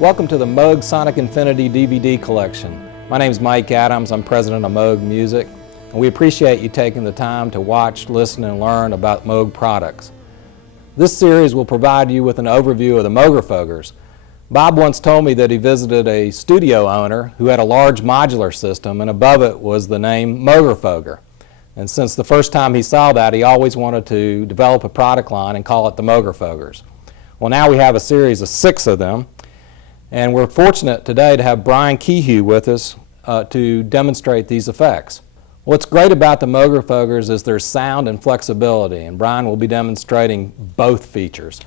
Welcome to the Moog Sonic Infinity DVD collection. My name is Mike Adams. I'm president of Moog Music, and we appreciate you taking the time to watch, listen, and learn about Moog products. This series will provide you with an overview of the Moogerfoogers. Bob once told me that he visited a studio owner who had a large modular system, and above it was the name Moogerfooger. And since the first time he saw that, he always wanted to develop a product line and call it the Moogerfoogers. Well, now we have a series of 6 of them. And we're fortunate today to have Brian Kehoe with us to demonstrate these effects. What's great about the Moogerfoogers is their sound and flexibility, and Brian will be demonstrating both features.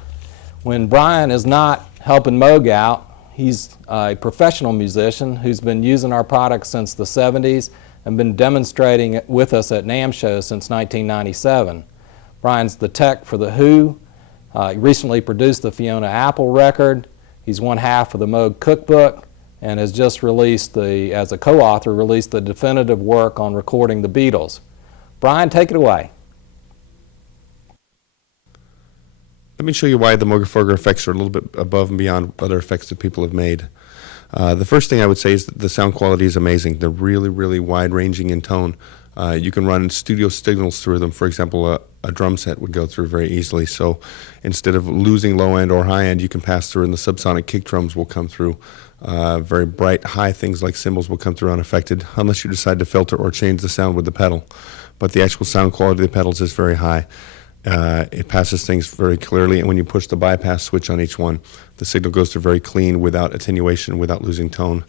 When Brian is not helping Moog out, he's a professional musician who's been using our products since the 70s and been demonstrating it with us at NAMM shows since 1997. Brian's the tech for The Who. He recently produced the Fiona Apple record. He's one half of the Moog cookbook and has just released, as a co-author, released the definitive work on recording the Beatles. Brian, take it away. Let me show you why the Moogerfooger effects are a little bit above and beyond other effects that people have made. The first thing I would say is that the sound quality is amazing. They're really, really wide-ranging in tone. You can run studio signals through them. For example, a drum set would go through very easily. So instead of losing low end or high end, you can pass through, and the subsonic kick drums will come through. Very bright, high things like cymbals will come through unaffected, unless you decide to filter or change the sound with the pedal. But the actual sound quality of the pedals is very high. It passes things very clearly, and when you push the bypass switch on each one, the signal goes through very clean, without attenuation, without losing tone.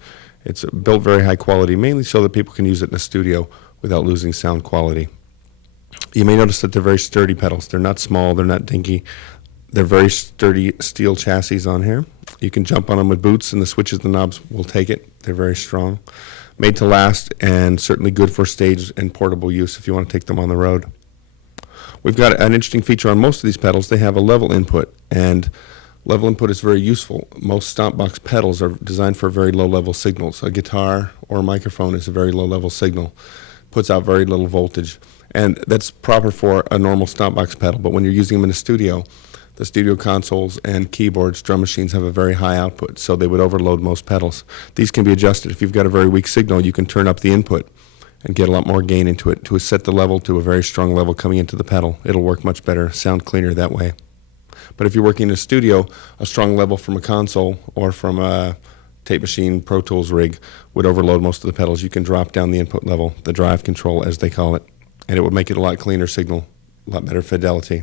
It's built very high quality, mainly so that people can use it in a studio without losing sound quality. You may notice that they're very sturdy pedals. They're not small, they're not dinky. They're very sturdy steel chassis on here. You can jump on them with boots, and the switches and the knobs will take it. They're very strong. Made to last, and certainly good for stage and portable use if you want to take them on the road. We've got an interesting feature on most of these pedals. They have a level input, and level input is very useful. Most stomp box pedals are designed for very low level signals. A guitar or a microphone is a very low level signal. Puts out very little voltage, and that's proper for a normal stomp box pedal. But when you're using them in a studio, the studio consoles and keyboards, drum machines have a very high output, so they would overload most pedals. These can be adjusted. If you've got a very weak signal, you can turn up the input and get a lot more gain into it to set the level to a very strong level coming into the pedal. It'll work much better, sound cleaner that way. But if you're working in a studio, a strong level from a console or from a tape machine, Pro Tools rig would overload most of the pedals. You can drop down the input level, the drive control as they call it, and it would make it a lot cleaner signal, a lot better fidelity.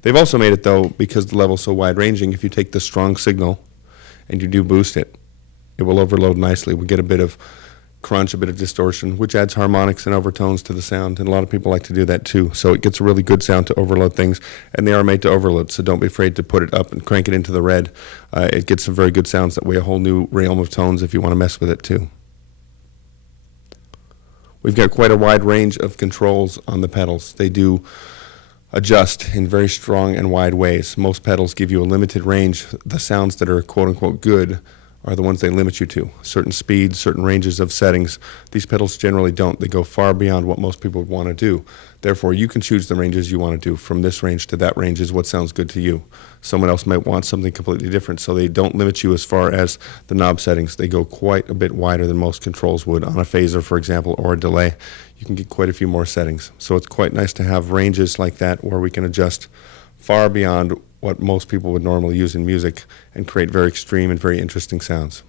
They've also made it, though, because the level's so wide-ranging, if you take the strong signal and you do boost it, it will overload nicely. We'll get a bit of crunch, a bit of distortion, which adds harmonics and overtones to the sound, and a lot of people like to do that too. So it gets a really good sound to overload things, and they are made to overload, so don't be afraid to put it up and crank it into the red. It gets some very good sounds that way, a whole new realm of tones if you want to mess with it too. We've got quite a wide range of controls on the pedals. They do adjust in very strong and wide ways. Most pedals give you a limited range. The sounds that are quote-unquote good are the ones they limit you to. Certain speeds, certain ranges of settings. These pedals generally don't. They go far beyond what most people would want to do. Therefore, you can choose the ranges you want to do. From this range to that range is what sounds good to you. Someone else might want something completely different, so they don't limit you as far as the knob settings. They go quite a bit wider than most controls would. On a phaser, for example, or a delay, you can get quite a few more settings. So it's quite nice to have ranges like that where we can adjust far beyond what most people would normally use in music and create very extreme and very interesting sounds.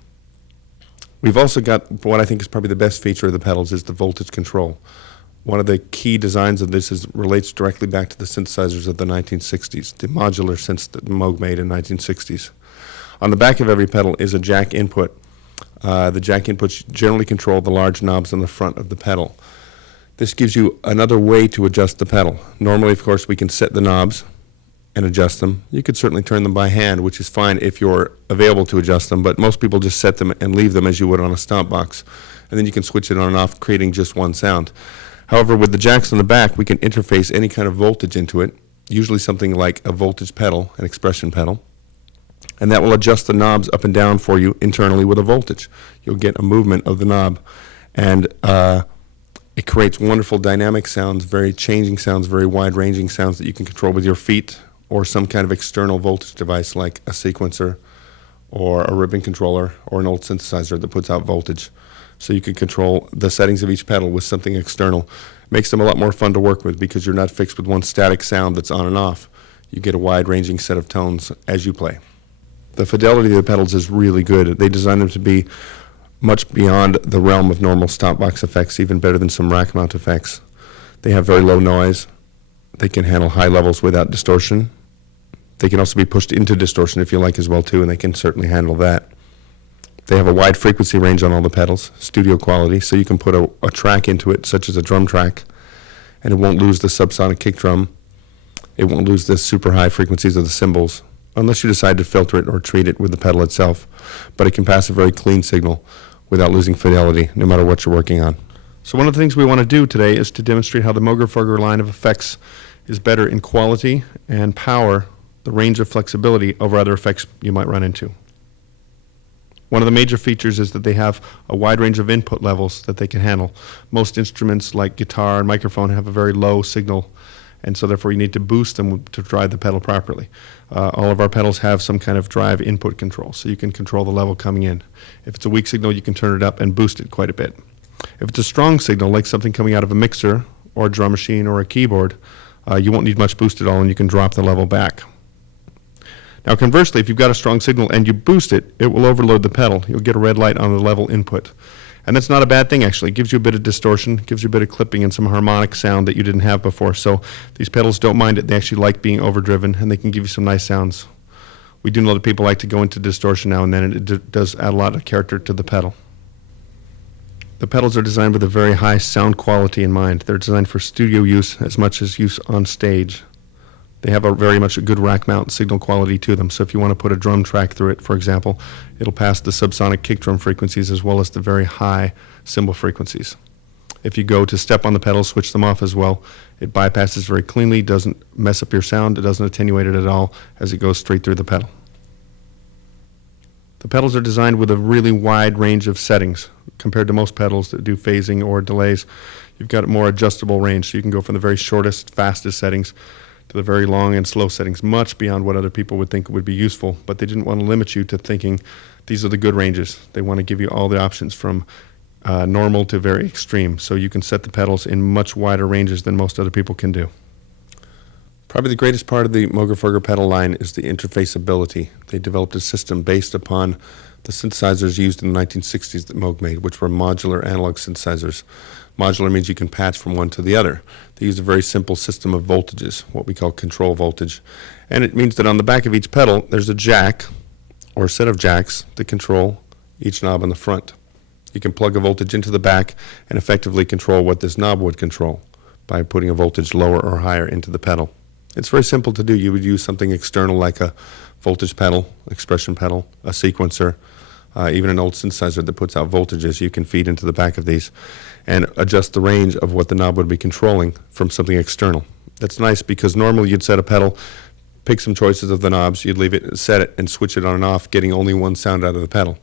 We've also got what I think is probably the best feature of the pedals is the voltage control. One of the key designs of this relates directly back to the synthesizers of the 1960s, the modular synths that Moog made in the 1960s. On the back of every pedal is a jack input. The jack inputs generally control the large knobs on the front of the pedal. This gives you another way to adjust the pedal. Normally, of course, we can set the knobs and adjust them. You could certainly turn them by hand, which is fine if you're available to adjust them, but most people just set them and leave them as you would on a stomp box. And then you can switch it on and off, creating just one sound. However, with the jacks on the back, we can interface any kind of voltage into it, usually something like a voltage pedal, an expression pedal, and that will adjust the knobs up and down for you internally with a voltage. You'll get a movement of the knob, and it creates wonderful dynamic sounds, very changing sounds, very wide-ranging sounds that you can control with your feet or some kind of external voltage device like a sequencer or a ribbon controller or an old synthesizer that puts out voltage. So you can control the settings of each pedal with something external. Makes them a lot more fun to work with because you're not fixed with one static sound that's on and off. You get a wide-ranging set of tones as you play. The fidelity of the pedals is really good. They design them to be much beyond the realm of normal stomp box effects, even better than some rack mount effects. They have very low noise. They can handle high levels without distortion. They can also be pushed into distortion if you like as well too, and they can certainly handle that. They have a wide frequency range on all the pedals, studio quality, so you can put a track into it, such as a drum track, and it won't lose the subsonic kick drum. It won't lose the super high frequencies of the cymbals, unless you decide to filter it or treat it with the pedal itself. But it can pass a very clean signal without losing fidelity, no matter what you're working on. So one of the things we want to do today is to demonstrate how the Moogerfooger line of effects is better in quality and power, the range of flexibility over other effects you might run into. One of the major features is that they have a wide range of input levels that they can handle. Most instruments like guitar and microphone have a very low signal, and so therefore you need to boost them to drive the pedal properly. All of our pedals have some kind of drive input control, so you can control the level coming in. If it's a weak signal, you can turn it up and boost it quite a bit. If it's a strong signal, like something coming out of a mixer or a drum machine or a keyboard, you won't need much boost at all, and you can drop the level back. Now conversely, if you've got a strong signal and you boost it, it will overload the pedal. You'll get a red light on the level input. And that's not a bad thing, actually. It gives you a bit of distortion, gives you a bit of clipping and some harmonic sound that you didn't have before. So these pedals don't mind it. They actually like being overdriven, and they can give you some nice sounds. We do know that people like to go into distortion now and then, and it does add a lot of character to the pedal. The pedals are designed with a very high sound quality in mind. They're designed for studio use as much as use on stage. They have very much a good rack mount signal quality to them. So if you want to put a drum track through it, for example, it'll pass the subsonic kick drum frequencies as well as the very high cymbal frequencies. If you go to step on the pedals, switch them off as well, it bypasses very cleanly, doesn't mess up your sound, it doesn't attenuate it at all as it goes straight through the pedal. The pedals are designed with a really wide range of settings compared to most pedals that do phasing or delays. You've got a more adjustable range, so you can go from the very shortest, fastest settings to the very long and slow settings, much beyond what other people would think would be useful, but they didn't want to limit you to thinking these are the good ranges. They want to give you all the options from normal to very extreme, so you can set the pedals in much wider ranges than most other people can do. Probably the greatest part of the Moogerfooger pedal line is the interfaceability. They developed a system based upon the synthesizers used in the 1960s that Moog made, which were modular analog synthesizers. Modular means you can patch from one to the other. They use a very simple system of voltages, what we call control voltage. And it means that on the back of each pedal, there's a jack, or a set of jacks, to control each knob on the front. You can plug a voltage into the back and effectively control what this knob would control by putting a voltage lower or higher into the pedal. It's very simple to do. You would use something external like a voltage pedal, expression pedal, a sequencer, even an old synthesizer that puts out voltages you can feed into the back of these and adjust the range of what the knob would be controlling from something external. That's nice because normally you'd set a pedal, pick some choices of the knobs, you'd leave it, set it, and switch it on and off, getting only one sound out of the pedal.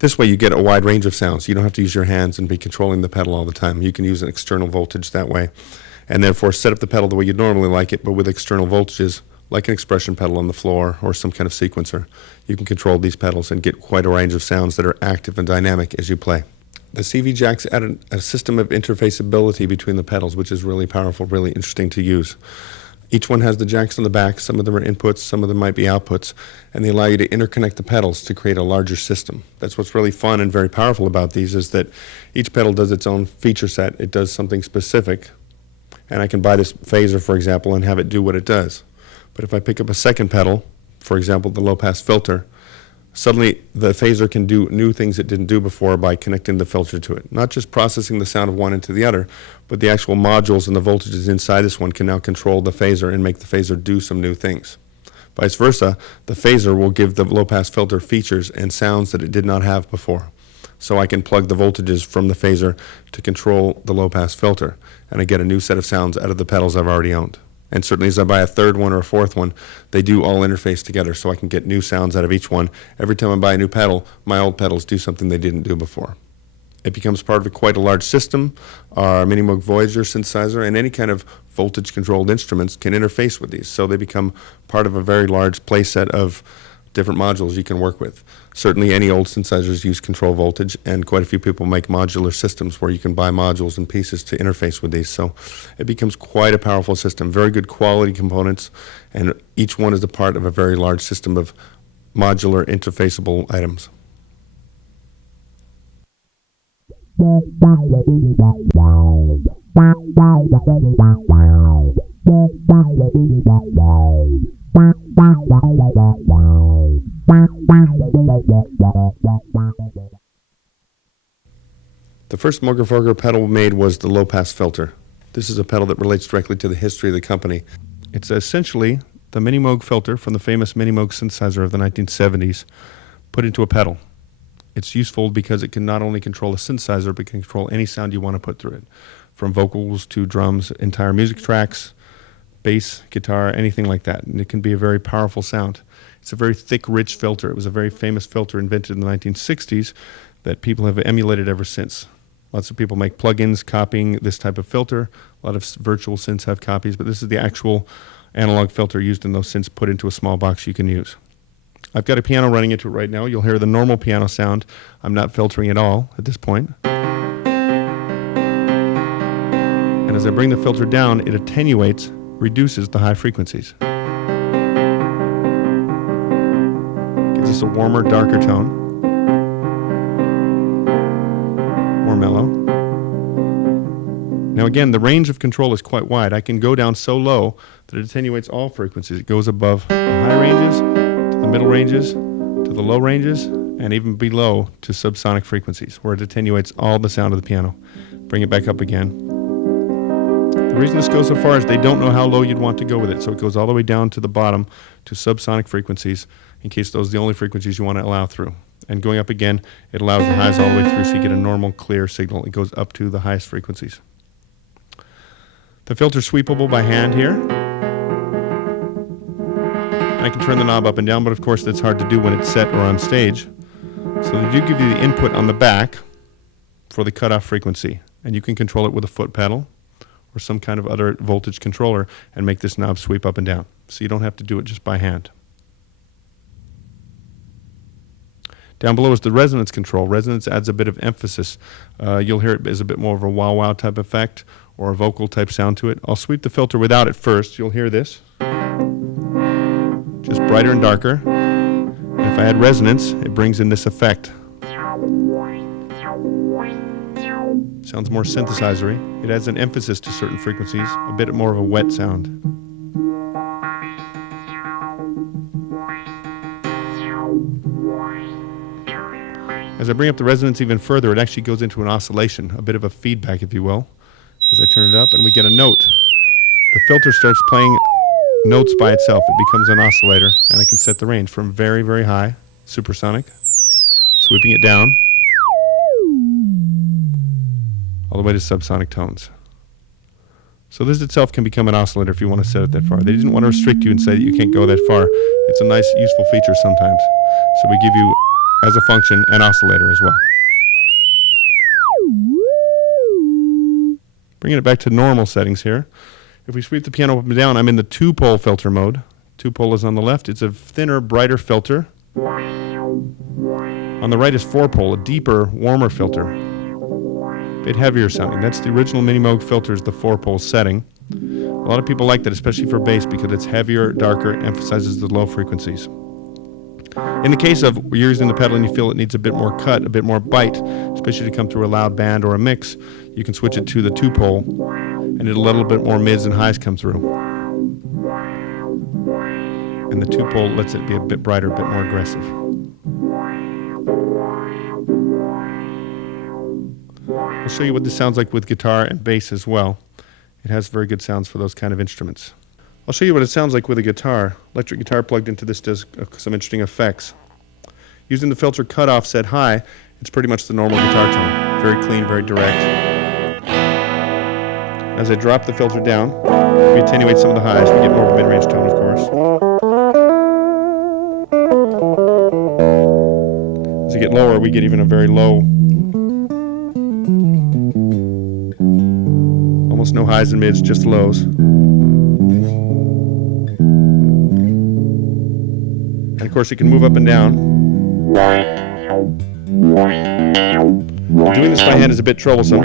This way you get a wide range of sounds. You don't have to use your hands and be controlling the pedal all the time. You can use an external voltage that way and therefore set up the pedal the way you'd normally like it, but with external voltages, like an expression pedal on the floor or some kind of sequencer. You can control these pedals and get quite a range of sounds that are active and dynamic as you play. The CV jacks add a system of interfaceability between the pedals, which is really powerful, really interesting to use. Each one has the jacks on the back. Some of them are inputs, some of them might be outputs, and they allow you to interconnect the pedals to create a larger system. That's what's really fun and very powerful about these, is that each pedal does its own feature set. It does something specific, and I can buy this phaser, for example, and have it do what it does. But if I pick up a second pedal, for example, the low-pass filter, suddenly the phaser can do new things it didn't do before by connecting the filter to it. Not just processing the sound of one into the other, but the actual modules and the voltages inside this one can now control the phaser and make the phaser do some new things. Vice versa, the phaser will give the low-pass filter features and sounds that it did not have before. So I can plug the voltages from the phaser to control the low-pass filter, and I get a new set of sounds out of the pedals I've already owned. And certainly as I buy a third one or a fourth one, they do all interface together, so I can get new sounds out of each one. Every time I buy a new pedal, my old pedals do something they didn't do before. It becomes part of quite a large system. Our Mini Moog Voyager synthesizer and any kind of voltage-controlled instruments can interface with these, so they become part of a very large playset of different modules you can work with. Certainly any old synthesizers use control voltage, and quite a few people make modular systems where you can buy modules and pieces to interface with these. So it becomes quite a powerful system, very good quality components, and each one is a part of a very large system of modular interfaceable items. The first Moogerfooger pedal made was the low-pass filter. This is a pedal that relates directly to the history of the company. It's essentially the Mini Moog filter from the famous Mini Moog synthesizer of the 1970s put into a pedal. It's useful because it can not only control a synthesizer, but can control any sound you want to put through it, from vocals to drums, entire music tracks, bass, guitar, anything like that. And it can be a very powerful sound. It's a very thick, rich filter. It was a very famous filter invented in the 1960s that people have emulated ever since. Lots of people make plugins copying this type of filter. A lot of virtual synths have copies, but this is the actual analog filter used in those synths put into a small box you can use. I've got a piano running into it right now. You'll hear the normal piano sound. I'm not filtering at all at this point. And as I bring the filter down, it attenuates, reduces the high frequencies. Gives us a warmer, darker tone. More mellow. Now again, the range of control is quite wide. I can go down so low that it attenuates all frequencies. It goes above the high ranges, to the middle ranges, to the low ranges, and even below to subsonic frequencies, where it attenuates all the sound of the piano. Bring it back up again. The reason this goes so far is they don't know how low you'd want to go with it, so it goes all the way down to the bottom to subsonic frequencies, in case those are the only frequencies you want to allow through. And going up again, it allows the highs all the way through, so you get a normal, clear signal. It goes up to the highest frequencies. The filter's sweepable by hand here. I can turn the knob up and down, but of course that's hard to do when it's set or on stage. So they do give you the input on the back for the cutoff frequency, and you can control it with a foot pedal or some kind of other voltage controller and make this knob sweep up and down. So you don't have to do it just by hand. Down below is the resonance control. Resonance adds a bit of emphasis. You'll hear it as a bit more of a wow-wow type effect or a vocal type sound to it. I'll sweep the filter without it first. You'll hear this. Just brighter and darker. And if I add resonance, it brings in this effect. Sounds more synthesizery. It adds an emphasis to certain frequencies, a bit more of a wet sound. As I bring up the resonance even further, it actually goes into an oscillation, a bit of a feedback, if you will. As I turn it up, and we get a note. The filter starts playing notes by itself. It becomes an oscillator, and I can set the range from very, very high, supersonic, sweeping it down, all the way to subsonic tones. So this itself can become an oscillator if you want to set it that far. They didn't want to restrict you and say that you can't go that far. It's a nice, useful feature sometimes. So we give you, as a function, an oscillator as well. Bringing it back to normal settings here. If we sweep the piano up and down, I'm in the two-pole filter mode. Two-pole is on the left. It's a thinner, brighter filter. On the right is four-pole, a deeper, warmer filter. A bit heavier sounding. That's the original Mini Moog filters, the four-pole setting. A lot of people like that, especially for bass, because it's heavier, darker, emphasizes the low frequencies. In the case of you're using the pedal and you feel it needs a bit more cut, a bit more bite, especially to come through a loud band or a mix, you can switch it to the two-pole, and it'll let a little bit more mids and highs come through. And the two-pole lets it be a bit brighter, a bit more aggressive. I'll show you what this sounds like with guitar and bass as well. It has very good sounds for those kind of instruments. I'll show you what it sounds like with a guitar. Electric guitar plugged into this does some interesting effects. Using the filter cutoff set high, it's pretty much the normal guitar tone. Very clean, very direct. As I drop the filter down, we attenuate some of the highs. We get more of a mid-range tone, of course. As you get lower, we get even a very low. Almost no highs and mids, just lows. And of course, you can move up and down. Doing this by hand is a bit troublesome.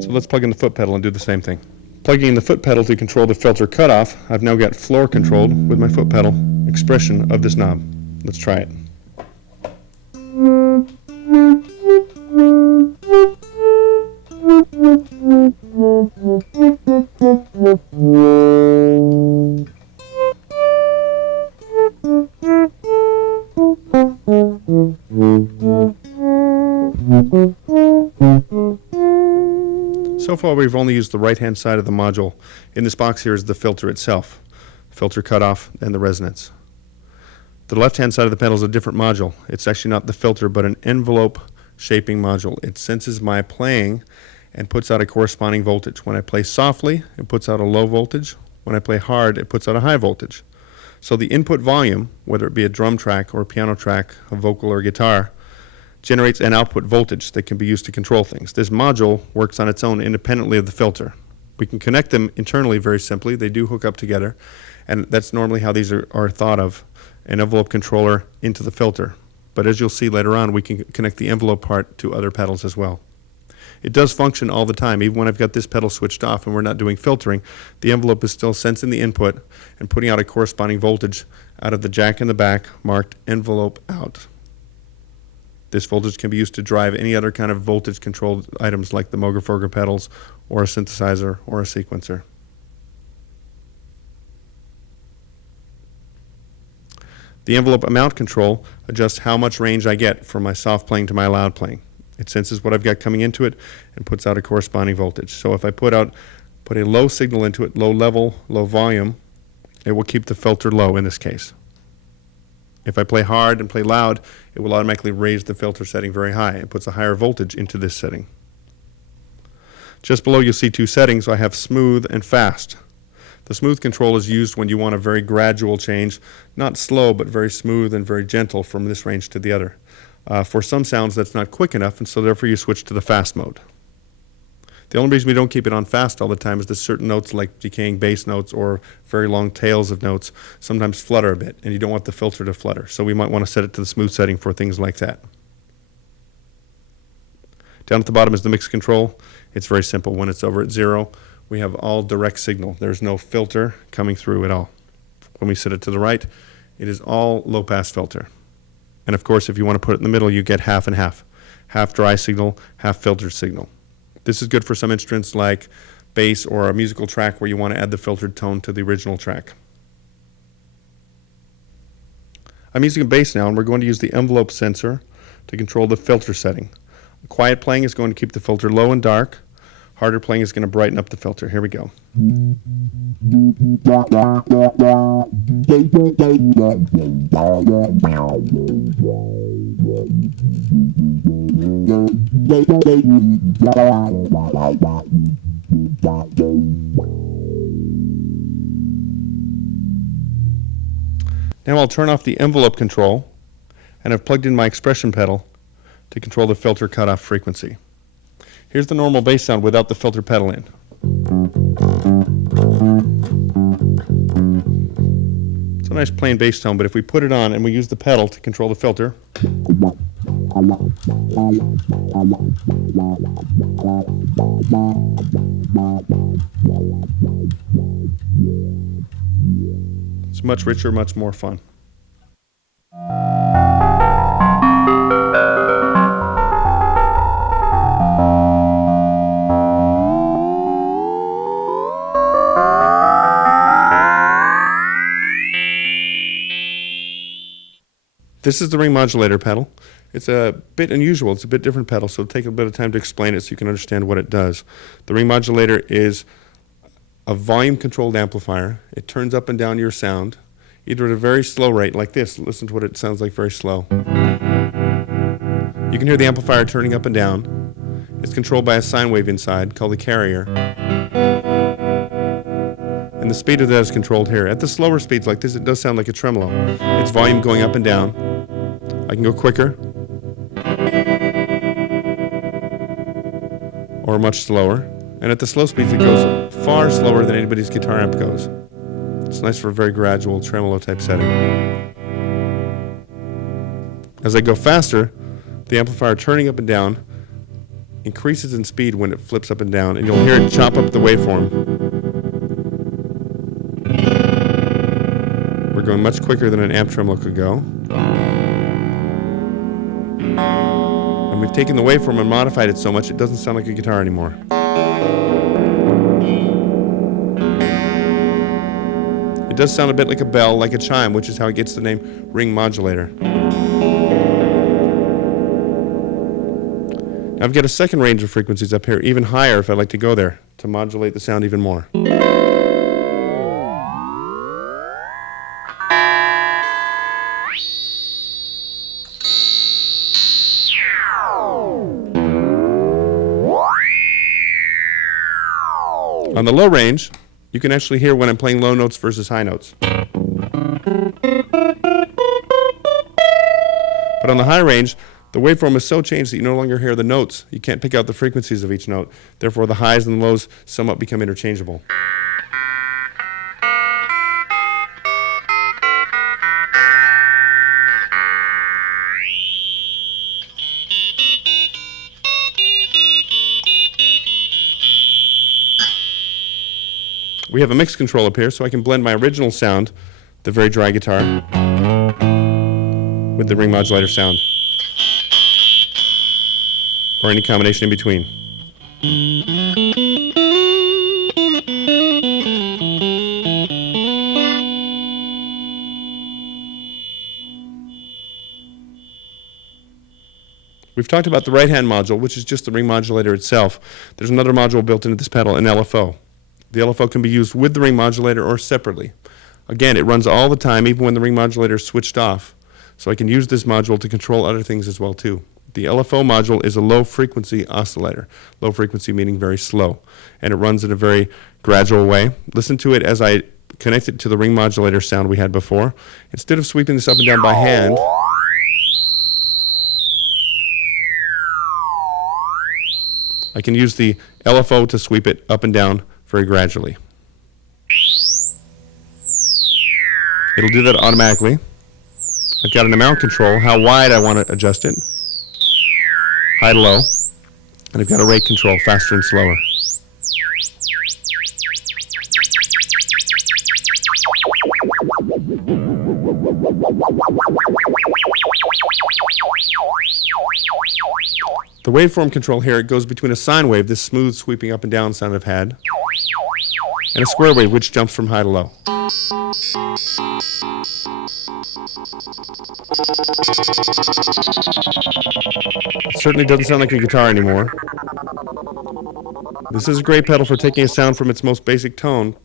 So let's plug in the foot pedal and do the same thing. Plugging in the foot pedal to control the filter cutoff, I've now got floor controlled with my foot pedal expression of this knob. Let's try it. So far we've only used the right-hand side of the module. In this box here is the filter itself, filter cutoff, and the resonance. The left-hand side of the pedal is a different module. It's actually not the filter, but an envelope shaping module. It senses my playing and puts out a corresponding voltage. When I play softly, it puts out a low voltage. When I play hard, it puts out a high voltage. So the input volume, whether it be a drum track or a piano track, a vocal or a guitar, generates an output voltage that can be used to control things. This module works on its own independently of the filter. We can connect them internally very simply. They do hook up together, and that's normally how these are thought of, an envelope controller into the filter. But as you'll see later on, we can connect the envelope part to other pedals as well. It does function all the time. Even when I've got this pedal switched off and we're not doing filtering, the envelope is still sensing the input and putting out a corresponding voltage out of the jack in the back marked envelope out. This voltage can be used to drive any other kind of voltage-controlled items like the Moogerfooger pedals or a synthesizer or a sequencer. The envelope amount control adjusts how much range I get from my soft playing to my loud playing. It senses what I've got coming into it and puts out a corresponding voltage. So if I put a low signal into it, low level, low volume, it will keep the filter low in this case. If I play hard and play loud, it will automatically raise the filter setting very high. It puts a higher voltage into this setting. Just below you'll see two settings. I have smooth and fast. The smooth control is used when you want a very gradual change, not slow but very smooth and very gentle from this range to the other. For some sounds that's not quick enough, and so therefore you switch to the fast mode. The only reason we don't keep it on fast all the time is that certain notes like decaying bass notes or very long tails of notes sometimes flutter a bit, and you don't want the filter to flutter. So we might want to set it to the smooth setting for things like that. Down at the bottom is the mix control. It's very simple. When it's over at 0, we have all direct signal. There's no filter coming through at all. When we set it to the right, it is all low-pass filter. And of course, if you want to put it in the middle, you get half and half. Half dry signal, half filtered signal. This is good for some instruments like bass or a musical track where you want to add the filtered tone to the original track. I'm using a bass now, and we're going to use the envelope sensor to control the filter setting. Quiet playing is going to keep the filter low and dark. Harder playing is going to brighten up the filter. Here we go. Now I'll turn off the envelope control, and I've plugged in my expression pedal to control the filter cutoff frequency. Here's the normal bass sound without the filter pedal in. It's a nice plain bass tone, but if we put it on and we use the pedal to control the filter, it's much richer, much more fun. This is the ring modulator pedal. It's a bit unusual. It's a bit different pedal, so it'll take a bit of time to explain it so you can understand what it does. The ring modulator is a volume-controlled amplifier. It turns up and down your sound, either at a very slow rate, like this. Listen to what it sounds like very slow. You can hear the amplifier turning up and down. It's controlled by a sine wave inside called the carrier. And the speed of that is controlled here. At the slower speeds like this, it does sound like a tremolo. It's volume going up and down. I can go quicker or much slower. And at the slow speeds, it goes far slower than anybody's guitar amp goes. It's nice for a very gradual tremolo type setting. As I go faster, the amplifier turning up and down increases in speed when it flips up and down, and you'll hear it chop up the waveform. We're going much quicker than an amp tremolo could go. And we've taken the waveform and modified it so much it doesn't sound like a guitar anymore. It does sound a bit like a bell, like a chime, which is how it gets the name ring modulator. Now I've got a second range of frequencies up here, even higher if I'd like to go there, to modulate the sound even more. On the low range, you can actually hear when I'm playing low notes versus high notes. But on the high range, the waveform is so changed that you no longer hear the notes. You can't pick out the frequencies of each note. Therefore, the highs and the lows somewhat become interchangeable. We have a mix control up here, so I can blend my original sound, the very dry guitar, with the ring modulator sound, or any combination in between. We've talked about the right-hand module, which is just the ring modulator itself. There's another module built into this pedal, an LFO. The LFO can be used with the ring modulator or separately. Again, it runs all the time, even when the ring modulator is switched off. So I can use this module to control other things as well, too. The LFO module is a low-frequency oscillator. Low frequency meaning very slow. And it runs in a very gradual way. Listen to it as I connect it to the ring modulator sound we had before. Instead of sweeping this up and down by hand, I can use the LFO to sweep it up and down very gradually. It'll do that automatically. I've got an amount control, how wide I want to adjust it, high to low, and I've got a rate control, faster and slower. The waveform control here, it goes between a sine wave, this smooth sweeping up and down sound I've had, and a square wave, which jumps from high to low. It certainly doesn't sound like a guitar anymore. This is a great pedal for taking a sound from its most basic tone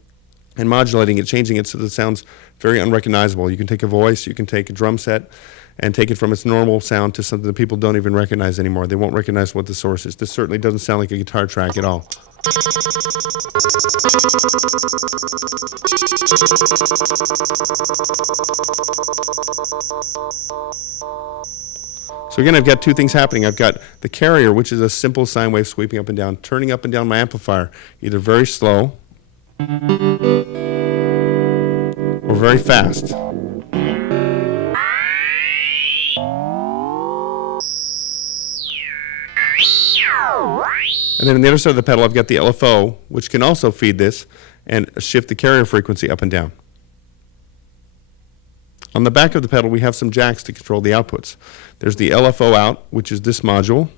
and modulating it, changing it so that it sounds very unrecognizable. You can take a voice, you can take a drum set, and take it from its normal sound to something that people don't even recognize anymore. They won't recognize what the source is. This certainly doesn't sound like a guitar track at all. So again, I've got two things happening. I've got the carrier, which is a simple sine wave sweeping up and down, turning up and down my amplifier, either very slow or very fast. And then on the other side of the pedal, I've got the LFO, which can also feed this and shift the carrier frequency up and down. On the back of the pedal, we have some jacks to control the outputs. There's the LFO out, which is this module,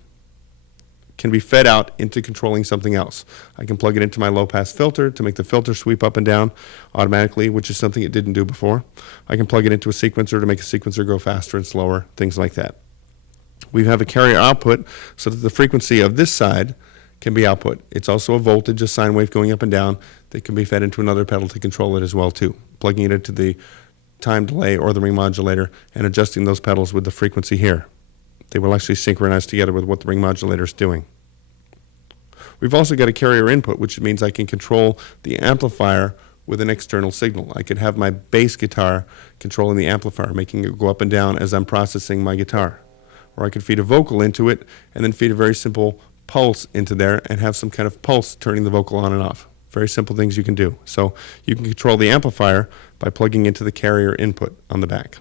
can be fed out into controlling something else. I can plug it into my low-pass filter to make the filter sweep up and down automatically, which is something it didn't do before. I can plug it into a sequencer to make a sequencer go faster and slower, things like that. We have a carrier output so that the frequency of this side can be output. It's also a voltage, a sine wave going up and down that can be fed into another pedal to control it as well too. Plugging it into the time delay or the ring modulator and adjusting those pedals with the frequency here. They will actually synchronize together with what the ring modulator is doing. We've also got a carrier input, which means I can control the amplifier with an external signal. I could have my bass guitar controlling the amplifier, making it go up and down as I'm processing my guitar. Or I could feed a vocal into it and then feed a very simple pulse into there and have some kind of pulse turning the vocal on and off. Very simple things you can do. So you can control the amplifier by plugging into the carrier input on the back.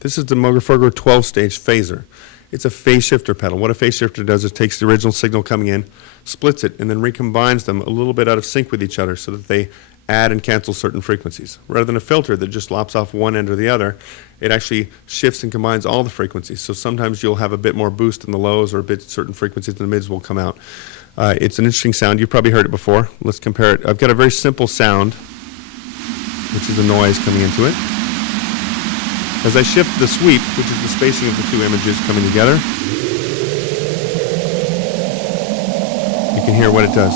This is the Moogerfooger 12-stage phaser. It's a phase shifter pedal. What a phase shifter does is it takes the original signal coming in, splits it, and then recombines them a little bit out of sync with each other so that they add and cancel certain frequencies. Rather than a filter that just lops off one end or the other, it actually shifts and combines all the frequencies. So sometimes you'll have a bit more boost in the lows or a bit certain frequencies in the mids will come out. It's an interesting sound. You've probably heard it before. Let's compare it. I've got a very simple sound, which is the noise coming into it. As I shift the sweep, which is the spacing of the two images coming together, you can hear what it does.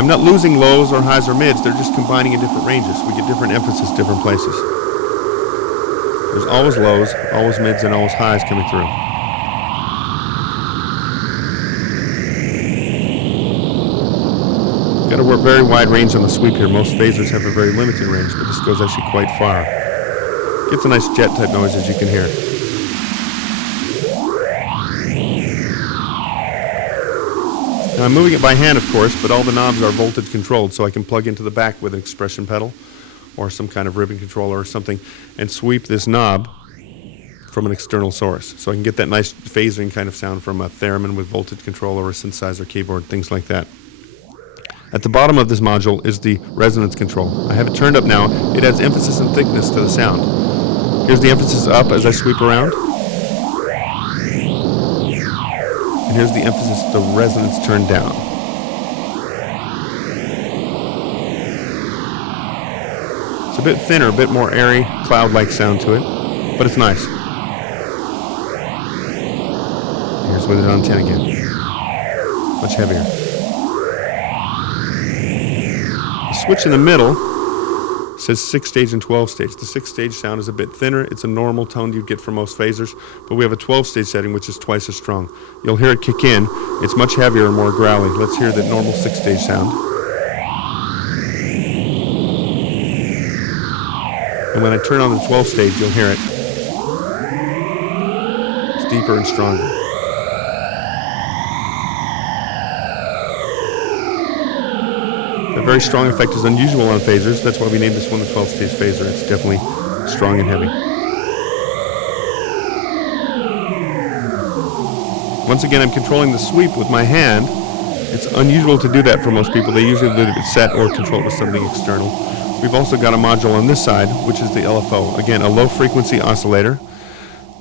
I'm not losing lows or highs or mids, they're just combining in different ranges. We get different emphasis, different places. There's always lows, always mids, and always highs coming through. Got a very wide range on the sweep here. Most phasers have a very limited range, but this goes actually quite far. Gets a nice jet type noise, as you can hear. Now I'm moving it by hand, of course, but all the knobs are voltage controlled, so I can plug into the back with an expression pedal or some kind of ribbon controller or something and sweep this knob from an external source. So I can get that nice phasing kind of sound from a theremin with voltage control or a synthesizer keyboard, things like that. At the bottom of this module is the resonance control. I have it turned up now. It adds emphasis and thickness to the sound. Here's the emphasis up as I sweep around. And here's the emphasis, the resonance turned down. It's a bit thinner, a bit more airy, cloud-like sound to it, but it's nice. Here's with it on 10 again. Much heavier. The switch in the middle says 6-stage and 12-stage. The 6-stage sound is a bit thinner. It's a normal tone you'd get from most phasers, but we have a 12-stage setting, which is twice as strong. You'll hear it kick in. It's much heavier and more growly. Let's hear the normal 6-stage sound. And when I turn on the 12-stage, you'll hear it. It's deeper and stronger. A very strong effect is unusual on phasers. That's why we named this one the 12-stage phaser. It's definitely strong and heavy. Once again, I'm controlling the sweep with my hand. It's unusual to do that for most people. They usually leave it set or control it with something external. We've also got a module on this side, which is the LFO. Again, a low-frequency oscillator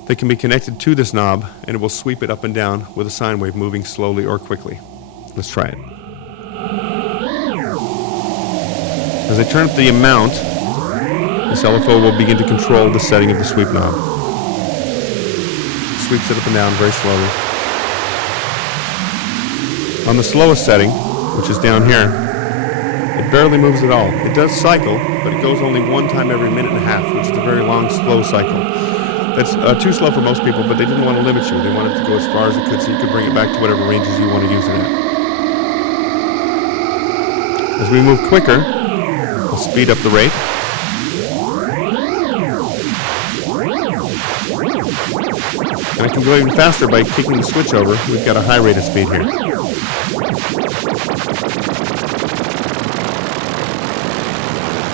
that can be connected to this knob, and it will sweep it up and down with a sine wave moving slowly or quickly. Let's try it. As I turn up the amount, this LFO will begin to control the setting of the sweep knob. It sweeps it up and down very slowly. On the slowest setting, which is down here, it barely moves at all. It does cycle, but it goes only one time every minute and a half, which is a very long, slow cycle. That's too slow for most people, but they didn't want to limit you. They wanted to go as far as it could so you could bring it back to whatever ranges you want to use it at. As we move quicker, we'll speed up the rate. And I can go even faster by kicking the switch over. We've got a high rate of speed here.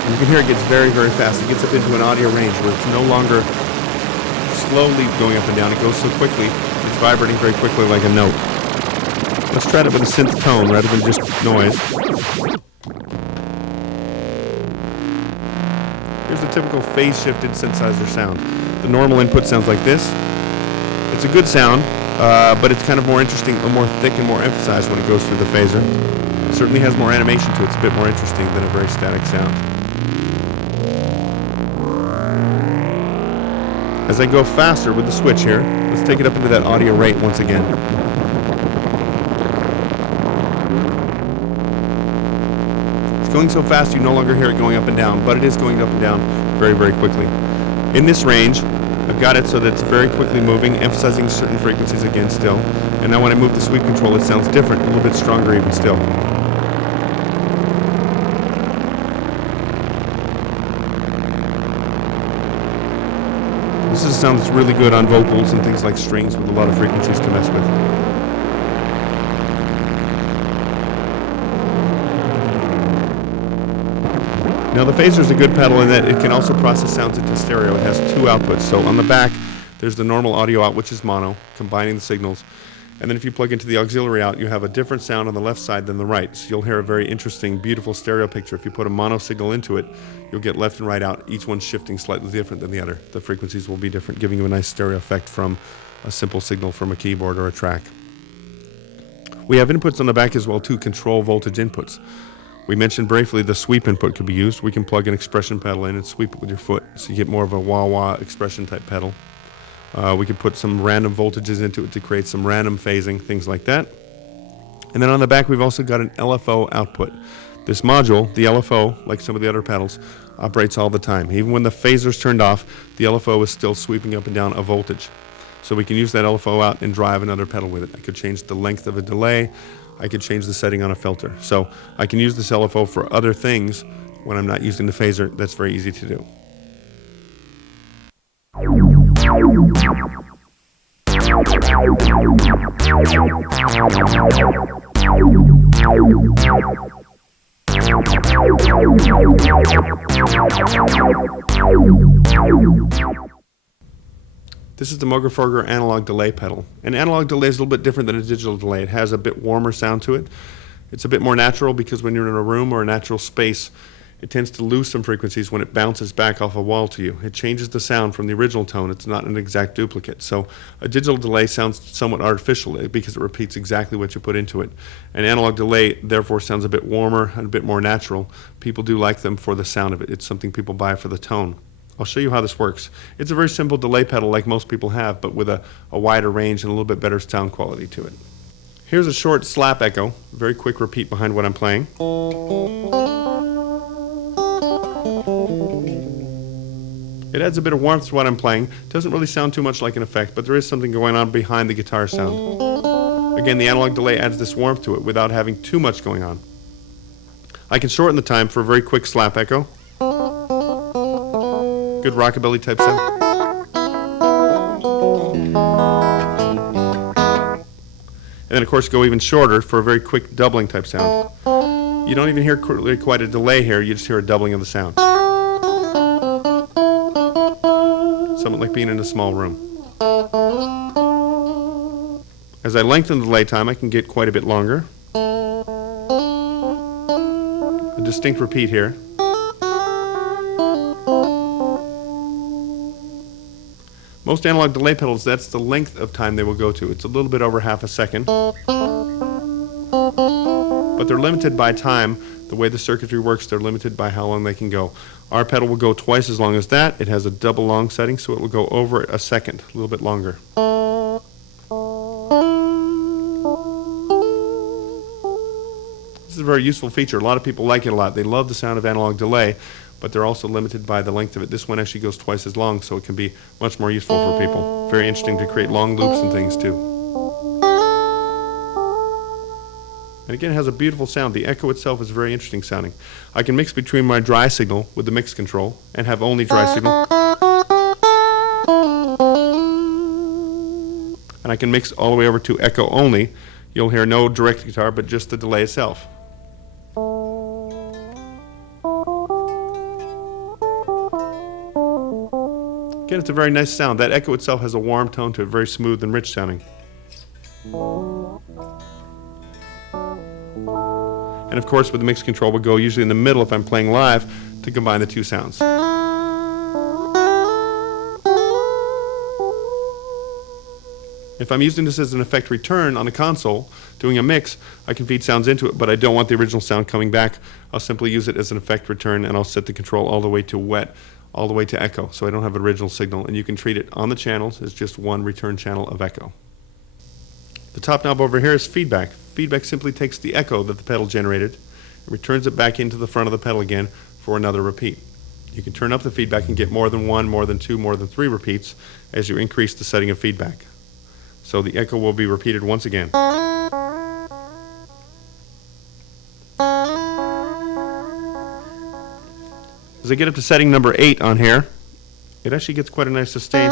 And you can hear it gets very, very fast. It gets up into an audio range where it's no longer slowly going up and down. It goes so quickly, it's vibrating very quickly like a note. Let's try it with a synth tone rather than just noise. Here's the typical phase-shifted synthesizer sound. The normal input sounds like this. It's a good sound. but it's kind of more interesting, more thick and more emphasized when it goes through the phaser. Certainly has more animation to it. It's a bit more interesting than a very static sound. As I go faster with the switch here, let's take it up into that audio rate once again. It's going so fast you no longer hear it going up and down, but it is going up and down very, very quickly. In this range, I've got it so that it's very quickly moving, emphasizing certain frequencies again still. And now when I move the sweep control, it sounds different, a little bit stronger even still. This is a sound that's really good on vocals and things like strings with a lot of frequencies to mess with. Now the phaser is a good pedal in that it can also process sounds into stereo. It has two outputs. So on the back, there's the normal audio out, which is mono, combining the signals. And then if you plug into the auxiliary out, you have a different sound on the left side than the right. So you'll hear a very interesting, beautiful stereo picture. If you put a mono signal into it, you'll get left and right out, each one shifting slightly different than the other. The frequencies will be different, giving you a nice stereo effect from a simple signal from a keyboard or a track. We have inputs on the back as well to control voltage inputs. We mentioned briefly the sweep input could be used. We can plug an expression pedal in and sweep it with your foot, so you get more of a wah-wah expression type pedal. We could put some random voltages into it to create some random phasing, things like that. And then on the back, we've also got an LFO output. This module, the LFO, like some of the other pedals, operates all the time. Even when the phaser's turned off, the LFO is still sweeping up and down a voltage. So we can use that LFO out and drive another pedal with it. I could change the length of a delay. I could change the setting on a filter. So I can use this LFO for other things when I'm not using the phaser. That's very easy to do. This is the Moogerfooger analog delay pedal. An analog delay is a little bit different than a digital delay. It has a bit warmer sound to it. It's a bit more natural because when you're in a room or a natural space, it tends to lose some frequencies when it bounces back off a wall to you. It changes the sound from the original tone. It's not an exact duplicate. So a digital delay sounds somewhat artificial because it repeats exactly what you put into it. An analog delay, therefore, sounds a bit warmer and a bit more natural. People do like them for the sound of it. It's something people buy for the tone. I'll show you how this works. It's a very simple delay pedal like most people have, but with a wider range and a little bit better sound quality to it. Here's a short slap echo, very quick repeat behind what I'm playing. It adds a bit of warmth to what I'm playing. Doesn't really sound too much like an effect, but there is something going on behind the guitar sound. Again, the analog delay adds this warmth to it without having too much going on. I can shorten the time for a very quick slap echo. Good rockabilly type sound. And then of course go even shorter for a very quick doubling type sound. You don't even hear quite a delay here, you just hear a doubling of the sound. Somewhat like being in a small room. As I lengthen the delay time, I can get quite a bit longer. A distinct repeat here. Most analog delay pedals, that's the length of time they will go to. It's a little bit over half a second. But they're limited by time. The way the circuitry works, they're limited by how long they can go. Our pedal will go twice as long as that. It has a double long setting, so it will go over a second, a little bit longer. This is a very useful feature. A lot of people like it a lot. They love the sound of analog delay, but they're also limited by the length of it. This one actually goes twice as long, so it can be much more useful for people. Very interesting to create long loops and things too. And again, it has a beautiful sound. The echo itself is very interesting sounding. I can mix between my dry signal with the mix control and have only dry signal. And I can mix all the way over to echo only. You'll hear no direct guitar, but just the delay itself. Again, it's a very nice sound. That echo itself has a warm tone to it, very smooth and rich sounding. And of course, with the mix control, we'll go usually in the middle if I'm playing live to combine the two sounds. If I'm using this as an effect return on the console, doing a mix, I can feed sounds into it, but I don't want the original sound coming back. I'll simply use it as an effect return, and I'll set the control all the way to wet, all the way to echo, so I don't have an original signal, and you can treat it on the channels as just one return channel of echo. The top knob over here is feedback. Feedback simply takes the echo that the pedal generated and returns it back into the front of the pedal again for another repeat. You can turn up the feedback and get more than one, more than two, more than three repeats as you increase the setting of feedback. So the echo will be repeated once again. As I get up to setting number 8 on here, it actually gets quite a nice sustain.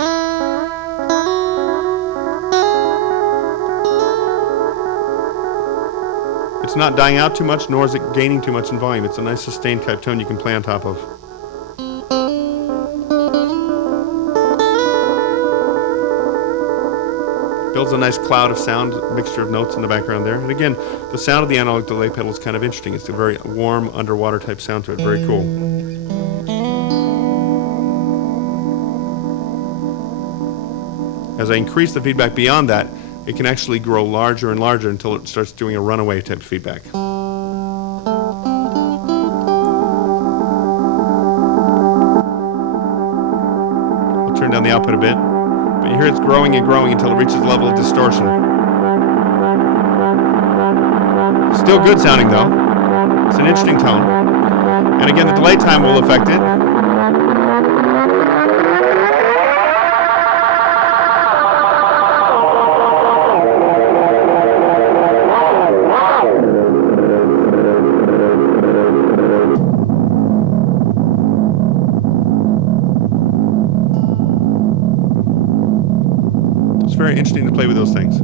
It's not dying out too much, nor is it gaining too much in volume. It's a nice sustained type tone you can play on top of. Builds a nice cloud of sound, mixture of notes in the background there. And again, the sound of the analog delay pedal is kind of interesting. It's a very warm, underwater type sound to it. Very cool. As I increase the feedback beyond that, it can actually grow larger and larger until it starts doing a runaway type of feedback. I'll turn down the output a bit. But you hear it's growing and growing until it reaches the level of distortion. Still good sounding though. It's an interesting tone. And again, the delay time will affect it. It's very interesting to play with those things.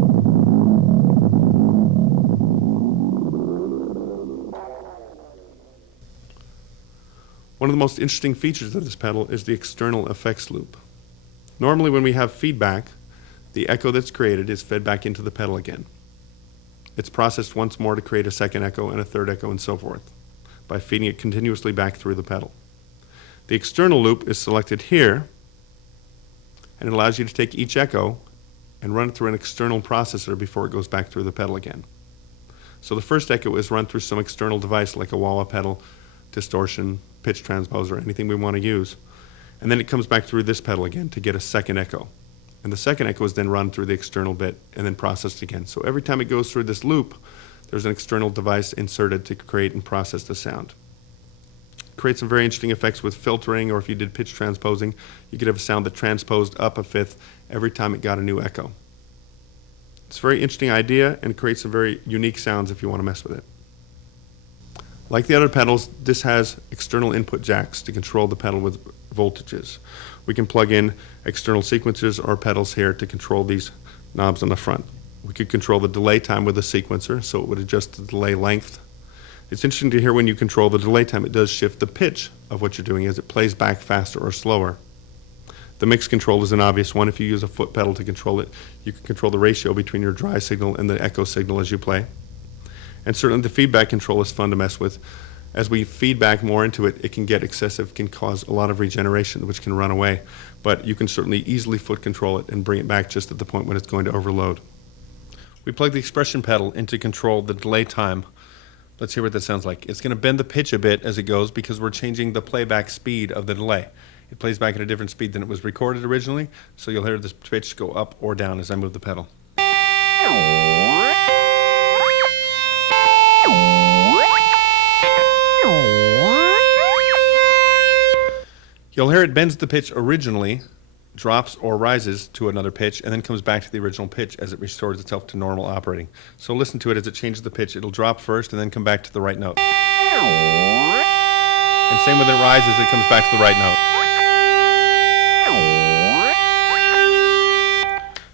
One of the most interesting features of this pedal is the external effects loop. Normally when we have feedback, the echo that's created is fed back into the pedal again. It's processed once more to create a second echo and a third echo and so forth by feeding it continuously back through the pedal. The external loop is selected here, and it allows you to take each echo and run it through an external processor before it goes back through the pedal again. So the first echo is run through some external device like a wah-wah pedal, distortion, pitch transposer, anything we want to use. And then it comes back through this pedal again to get a second echo. And the second echo is then run through the external bit and then processed again. So every time it goes through this loop, there's an external device inserted to create and process the sound. Create some very interesting effects with filtering, or if you did pitch transposing, you could have a sound that transposed up a fifth every time it got a new echo. It's a very interesting idea and creates some very unique sounds if you want to mess with it. Like the other pedals, this has external input jacks to control the pedal with voltages. We can plug in external sequencers or pedals here to control these knobs on the front. We could control the delay time with a sequencer, so it would adjust the delay length. It's interesting to hear when you control the delay time, it does shift the pitch of what you're doing as it plays back faster or slower. The mix control is an obvious one. If you use a foot pedal to control it, you can control the ratio between your dry signal and the echo signal as you play. And certainly the feedback control is fun to mess with. As we feed back more into it, it can get excessive, can cause a lot of regeneration, which can run away. But you can certainly easily foot control it and bring it back just at the point when it's going to overload. We plug the expression pedal in to control the delay time. Let's hear what that sounds like. It's going to bend the pitch a bit as it goes because we're changing the playback speed of the delay. It plays back at a different speed than it was recorded originally, so you'll hear this pitch go up or down as I move the pedal. You'll hear it bends the pitch originally, drops or rises to another pitch, and then comes back to the original pitch as it restores itself to normal operating. So listen to it as it changes the pitch. It'll drop first and then come back to the right note. And same when it rises, it comes back to the right note.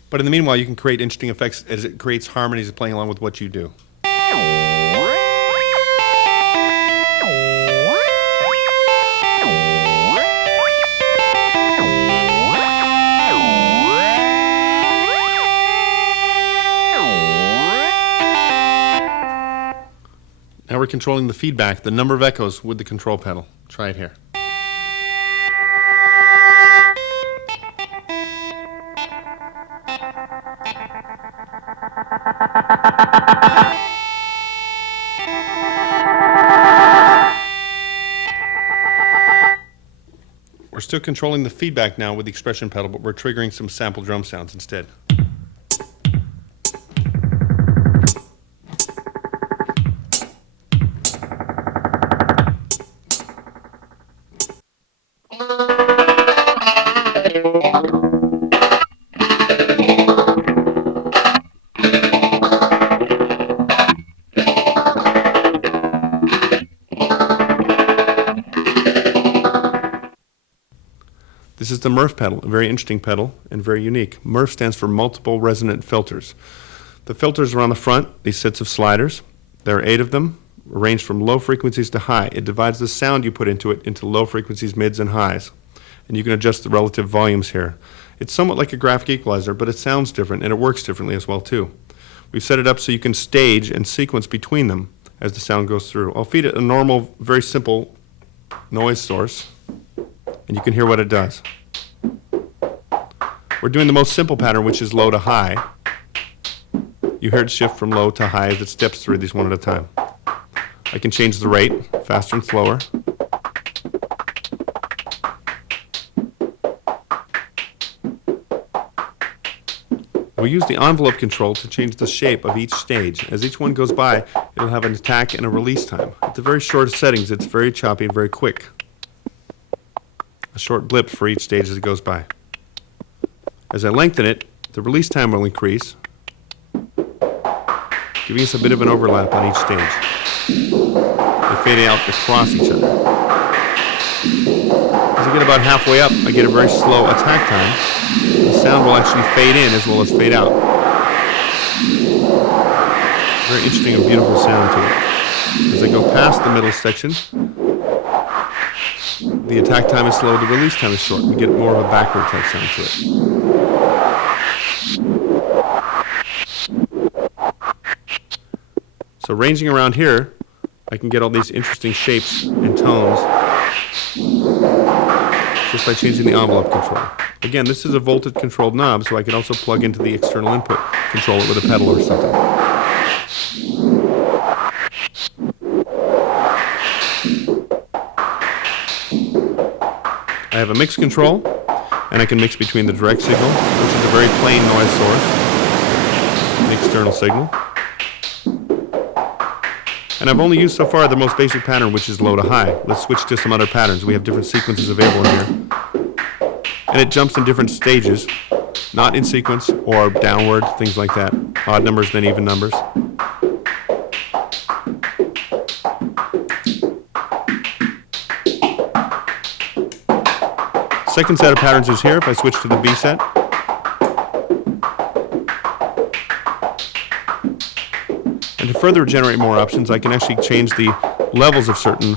But in the meanwhile, you can create interesting effects as it creates harmonies playing along with what you do. Now we're controlling the feedback, the number of echoes with the control pedal. Try it here. We're still controlling the feedback now with the expression pedal, but we're triggering some sample drum sounds instead. This is the Murf pedal, a very interesting pedal and very unique. Murf stands for multiple resonant filters. The filters are on the front, these sets of sliders. There are 8 of them, arranged from low frequencies to high. It divides the sound you put into it into low frequencies, mids, and highs. And you can adjust the relative volumes here. It's somewhat like a graphic equalizer, but it sounds different and it works differently as well too. We've set it up so you can stage and sequence between them as the sound goes through. I'll feed it a normal, very simple noise source, and you can hear what it does. We're doing the most simple pattern, which is low to high. You hear it shift from low to high as it steps through these one at a time. I can change the rate, faster and slower. We use the envelope control to change the shape of each stage. As each one goes by, it'll have an attack and a release time. At the very short settings, it's very choppy and very quick. A short blip for each stage as it goes by. As I lengthen it, the release time will increase, giving us a bit of an overlap on each stage. They fade out across each other. As I get about halfway up, I get a very slow attack time. The sound will actually fade in as well as fade out. Very interesting and beautiful sound to it. As I go past the middle section, the attack time is slow, the release time is short. We get more of a backward type sound to it. So ranging around here, I can get all these interesting shapes and tones just by changing the envelope control. Again, this is a voltage controlled knob, so I can also plug into the external input, control it with a pedal or something. I have a mix control, and I can mix between the direct signal, which is a very plain noise source, and the external signal. And I've only used so far the most basic pattern, which is low to high. Let's switch to some other patterns. We have different sequences available here. And it jumps in different stages, not in sequence or downward, things like that. Odd numbers, then even numbers. Second set of patterns is here if I switch to the B set. And to further generate more options, I can actually change the levels of certain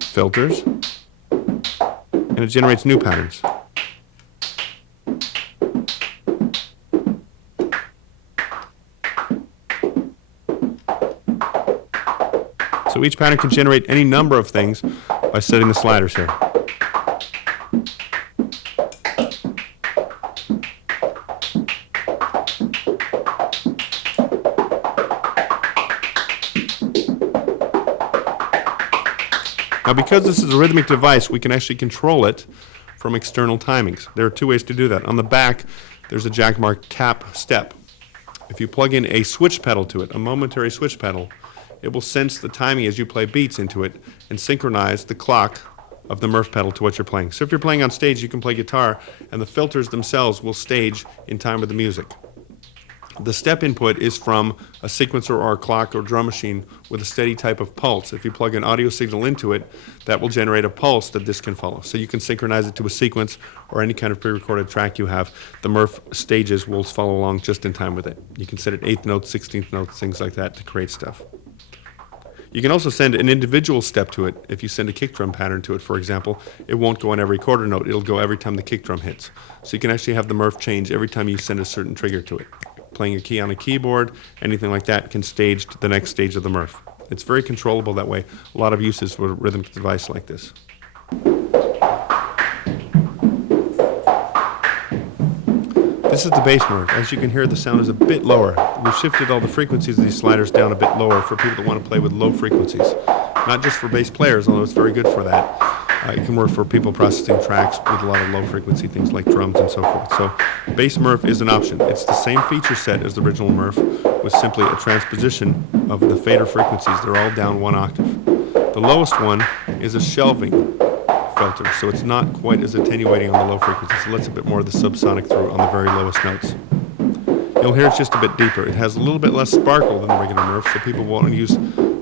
filters, and it generates new patterns. So each pattern can generate any number of things by setting the sliders here. Now, because this is a rhythmic device, we can actually control it from external timings. There are 2 ways to do that. On the back, there's a jack marked tap step. If you plug in a switch pedal to it, a momentary switch pedal, it will sense the timing as you play beats into it and synchronize the clock of the Murf pedal to what you're playing. So if you're playing on stage, you can play guitar, and the filters themselves will stage in time with the music. The step input is from a sequencer or a clock or drum machine with a steady type of pulse. If you plug an audio signal into it, that will generate a pulse that this can follow. So you can synchronize it to a sequence or any kind of pre-recorded track you have. The Murf stages will follow along just in time with it. You can set it 8th notes, 16th notes, things like that to create stuff. You can also send an individual step to it. If you send a kick drum pattern to it, for example, it won't go on every quarter note. It'll go every time the kick drum hits. So you can actually have the Murf change every time you send a certain trigger to it. Playing a key on a keyboard, anything like that can stage the next stage of the Murf. It's very controllable that way. A lot of uses for a rhythmic device like this. This is the bass Murf. As you can hear, the sound is a bit lower. We've shifted all the frequencies of these sliders down a bit lower for people that want to play with low frequencies. Not just for bass players, although it's very good for that. It can work for people processing tracks with a lot of low frequency things like drums and so forth. So bass Murf is an option. It's the same feature set as the original Murf with simply a transposition of the fader frequencies. They're all down one octave. The lowest one is a shelving filter, so it's not quite as attenuating on the low frequencies. It lets a bit more of the subsonic through on the very lowest notes. You'll hear it's just a bit deeper. It has a little bit less sparkle than the regular Murf, so people won't use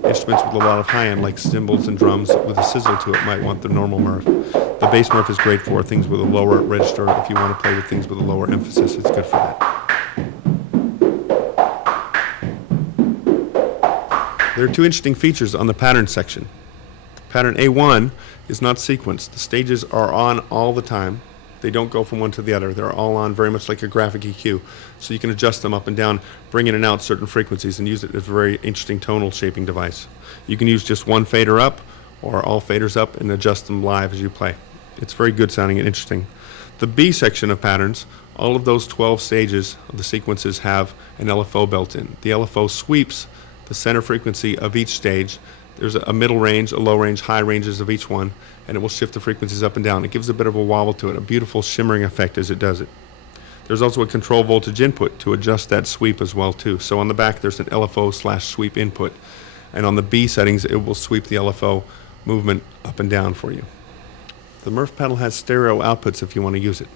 instruments with a lot of high-end, like cymbals and drums with a sizzle to it, might want the normal Murf. The bass Murf is great for things with a lower register. If you want to play with things with a lower emphasis, it's good for that. There are two interesting features on the pattern section. Pattern A1 is not sequenced. The stages are on all the time. They don't go from one to the other. They're all on very much like a graphic EQ. So you can adjust them up and down, bring in and out certain frequencies, and use it as a very interesting tonal shaping device. You can use just one fader up or all faders up and adjust them live as you play. It's very good sounding and interesting. The B section of patterns, all of those 12 stages of the sequences have an LFO built in. The LFO sweeps the center frequency of each stage. There's a middle range, a low range, high ranges of each one, and it will shift the frequencies up and down. It gives a bit of a wobble to it, a beautiful shimmering effect as it does it. There's also a control voltage input to adjust that sweep as well too. So on the back there's an LFO/sweep input, and on the B settings it will sweep the LFO movement up and down for you. The Murf pedal has stereo outputs if you want to use it.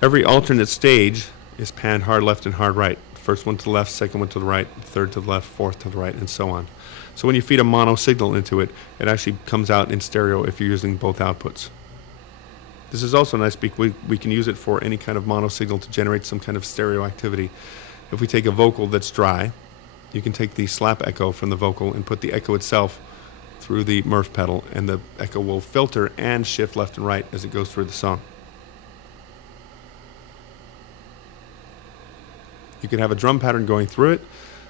Every alternate stage is panned hard left and hard right. First one to the left, second one to the right, third to the left, fourth to the right, and so on. So when you feed a mono signal into it, it actually comes out in stereo if you're using both outputs. This is also nice because we can use it for any kind of mono signal to generate some kind of stereo activity. If we take a vocal that's dry, you can take the slap echo from the vocal and put the echo itself through the Murf pedal, and the echo will filter and shift left and right as it goes through the song. You can have a drum pattern going through it,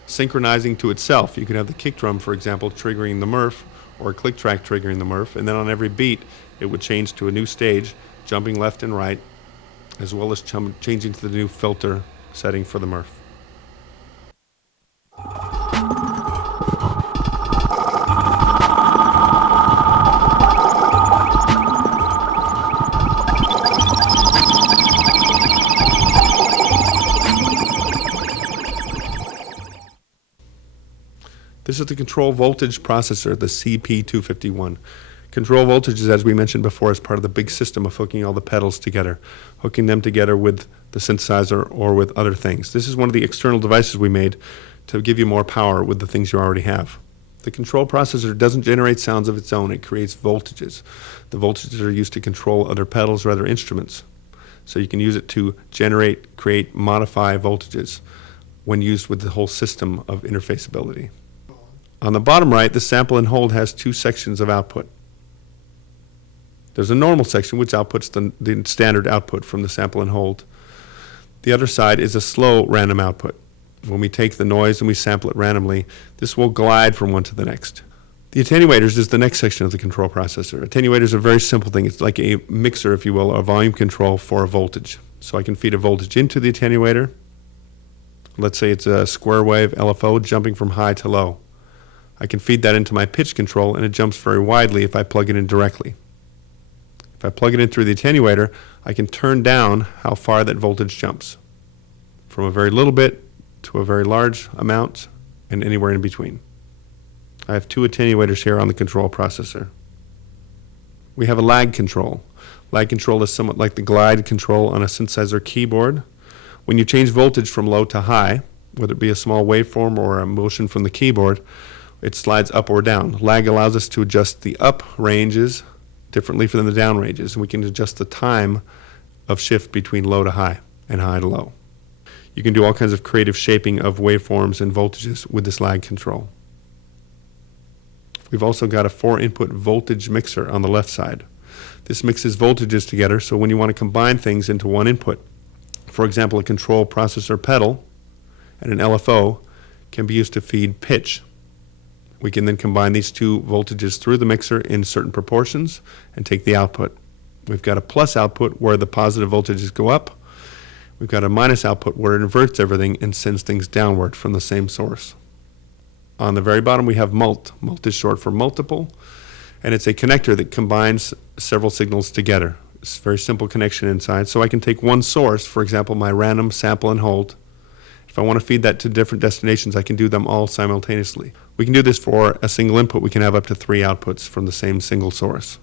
synchronizing to itself. You can have the kick drum, for example, triggering the Murf, or a click track triggering the Murf, and then on every beat it would change to a new stage, jumping left and right, as well as changing to the new filter setting for the Murf. This is the control voltage processor, the CP251. Control voltages, as we mentioned before, is part of the big system of hooking all the pedals together, hooking them together with the synthesizer or with other things. This is one of the external devices we made to give you more power with the things you already have. The control processor doesn't generate sounds of its own, it creates voltages. The voltages are used to control other pedals or other instruments. So you can use it to generate, create, modify voltages when used with the whole system of interfaceability. On the bottom right, the sample and hold has two sections of output. There's a normal section which outputs the standard output from the sample and hold. The other side is a slow random output. When we take the noise and we sample it randomly, this will glide from one to the next. The attenuators is the next section of the control processor. Attenuators are a very simple thing. It's like a mixer, if you will, or volume control for a voltage. So I can feed a voltage into the attenuator. Let's say it's a square wave LFO jumping from high to low. I can feed that into my pitch control, and it jumps very widely if I plug it in directly. If I plug it in through the attenuator, I can turn down how far that voltage jumps, from a very little bit to a very large amount, and anywhere in between. I have two attenuators here on the control processor. We have a lag control. Lag control is somewhat like the glide control on a synthesizer keyboard. When you change voltage from low to high, whether it be a small waveform or a motion from the keyboard, it slides up or down. Lag allows us to adjust the up ranges differently from the down ranges, and we can adjust the time of shift between low to high and high to low. You can do all kinds of creative shaping of waveforms and voltages with this lag control. We've also got a 4-input voltage mixer on the left side. This mixes voltages together, so when you want to combine things into one input, for example, a control processor pedal and an LFO can be used to feed pitch. We can then combine these two voltages through the mixer in certain proportions and take the output. We've got a plus output where the positive voltages go up. We've got a minus output where it inverts everything and sends things downward from the same source. On the very bottom we have mult. Mult is short for multiple, and it's a connector that combines several signals together. It's a very simple connection inside. So I can take one source, for example my random sample and hold. If I want to feed that to different destinations, I can do them all simultaneously. We can do this for a single input. We can have up to 3 outputs from the same single source.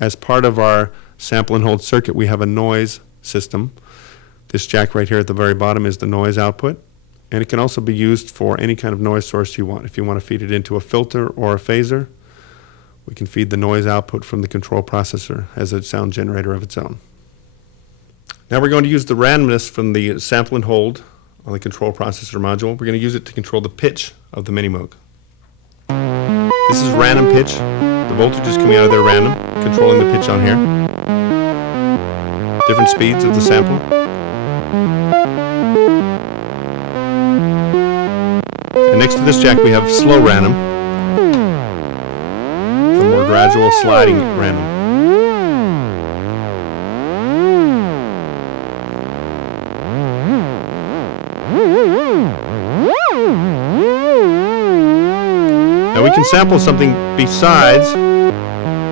As part of our sample and hold circuit, we have a noise system. This jack right here at the very bottom is the noise output, and it can also be used for any kind of noise source you want. If you want to feed it into a filter or a phaser, we can feed the noise output from the control processor as a sound generator of its own. Now we're going to use the randomness from the sample and hold on the control processor module. We're going to use it to control the pitch of the Mini Moog. This is random pitch. The voltage is coming out of there random, controlling the pitch on here. Different speeds of the sample. And next to this jack we have slow random, the more gradual sliding random. Now we can sample something besides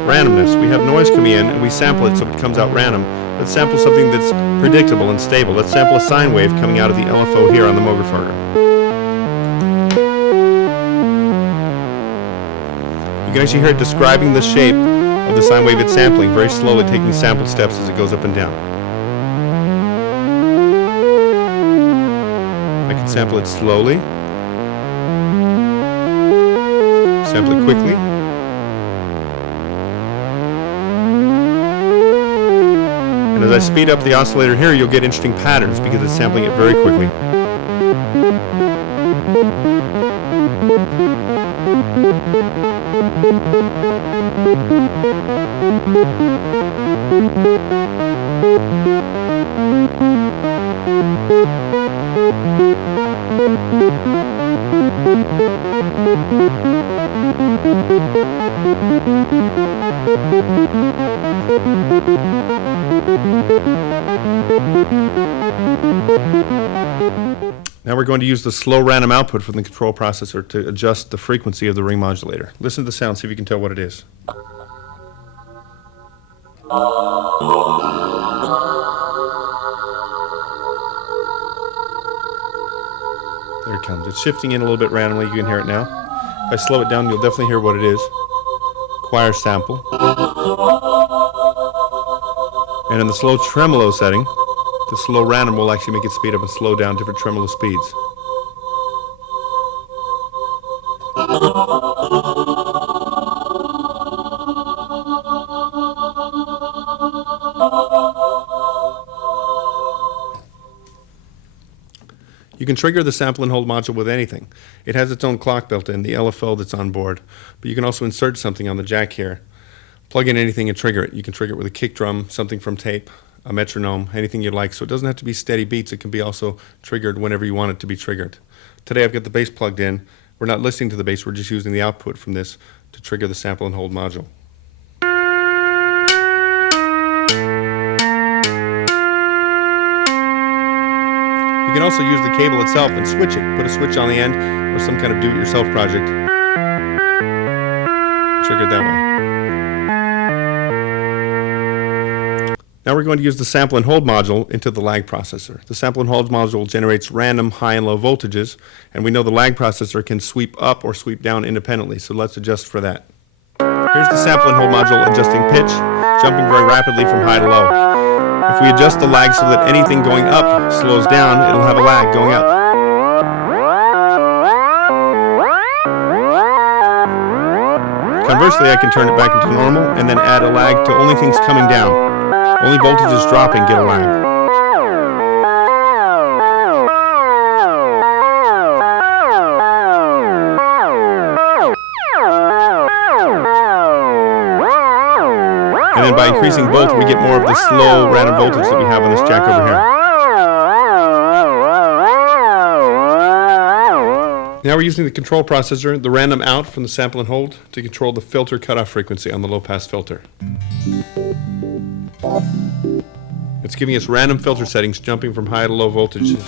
randomness. We have noise coming in and we sample it so it comes out random. Let's sample something that's predictable and stable. Let's sample a sine wave coming out of the LFO here on the Moogerfooger. You can actually hear it describing the shape of the sine wave it's sampling, very slowly taking sample steps as it goes up and down. I can sample it slowly, sample it quickly. And as I speed up the oscillator here, you'll get interesting patterns because it's sampling it very quickly. Now we're going to use the slow random output from the control processor to adjust the frequency of the ring modulator. Listen to the sound, see if you can tell what it is. There it comes. It's shifting in a little bit randomly. You can hear it now. If I slow it down, you'll definitely hear what it is. Choir sample. And in the slow tremolo setting, the slow random will actually make it speed up and slow down different tremolo speeds. You can trigger the sample and hold module with anything. It has its own clock built in, the LFO that's on board, but you can also insert something on the jack here. Plug in anything and trigger it. You can trigger it with a kick drum, something from tape, a metronome, anything you'd like. So it doesn't have to be steady beats. It can be also triggered whenever you want it to be triggered. Today I've got the bass plugged in. We're not listening to the bass, we're just using the output from this to trigger the sample and hold module. You can also use the cable itself and switch it. Put a switch on the end or some kind of do-it-yourself project. Trigger it that way. Now we're going to use the sample and hold module into the lag processor. The sample and hold module generates random high and low voltages, and we know the lag processor can sweep up or sweep down independently, so let's adjust for that. Here's the sample and hold module adjusting pitch, jumping very rapidly from high to low. If we adjust the lag so that anything going up slows down, it'll have a lag going up. Conversely, I can turn it back into normal and then add a lag to only things coming down. Only voltages dropping get a lag. And then by increasing both, we get more of the slow random voltage that we have on this jack over here. Now we're using the control processor, the random out from the sample and hold, to control the filter cutoff frequency on the low-pass filter. It's giving us random filter settings jumping from high to low voltages.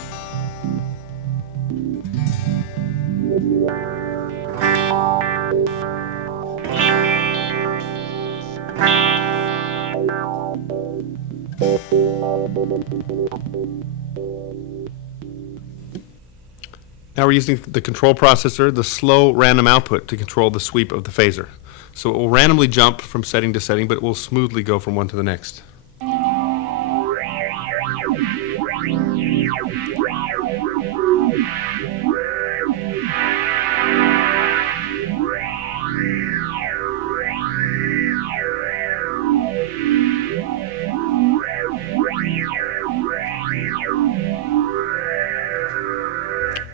Now we're using the control processor, the slow random output, to control the sweep of the phaser. So it will randomly jump from setting to setting, but it will smoothly go from one to the next.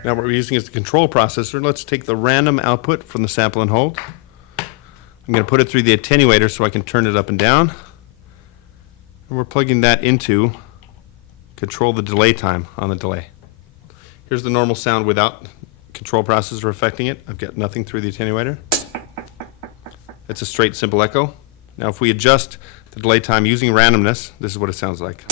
Now what we're using is the control processor. Let's take the random output from the sample and hold. I'm going to put it through the attenuator so I can turn it up and down. And we're plugging that into control the delay time on the delay. Here's the normal sound without control processor affecting it. I've got nothing through the attenuator. It's a straight simple echo. Now if we adjust the delay time using randomness, this is what it sounds like.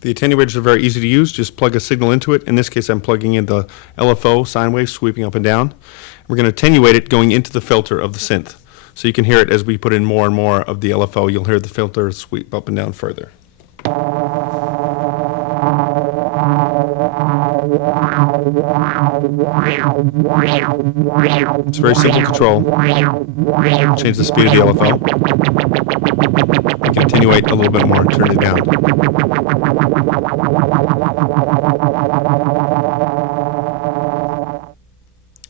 The attenuators are very easy to use. Just plug a signal into it. In this case, I'm plugging in the LFO sine wave sweeping up and down. We're going to attenuate it going into the filter of the synth. So you can hear it as we put in more and more of the LFO. You'll hear the filter sweep up and down further. It's very simple control. Change the speed of the LFO. You can attenuate a little bit more and turn it down.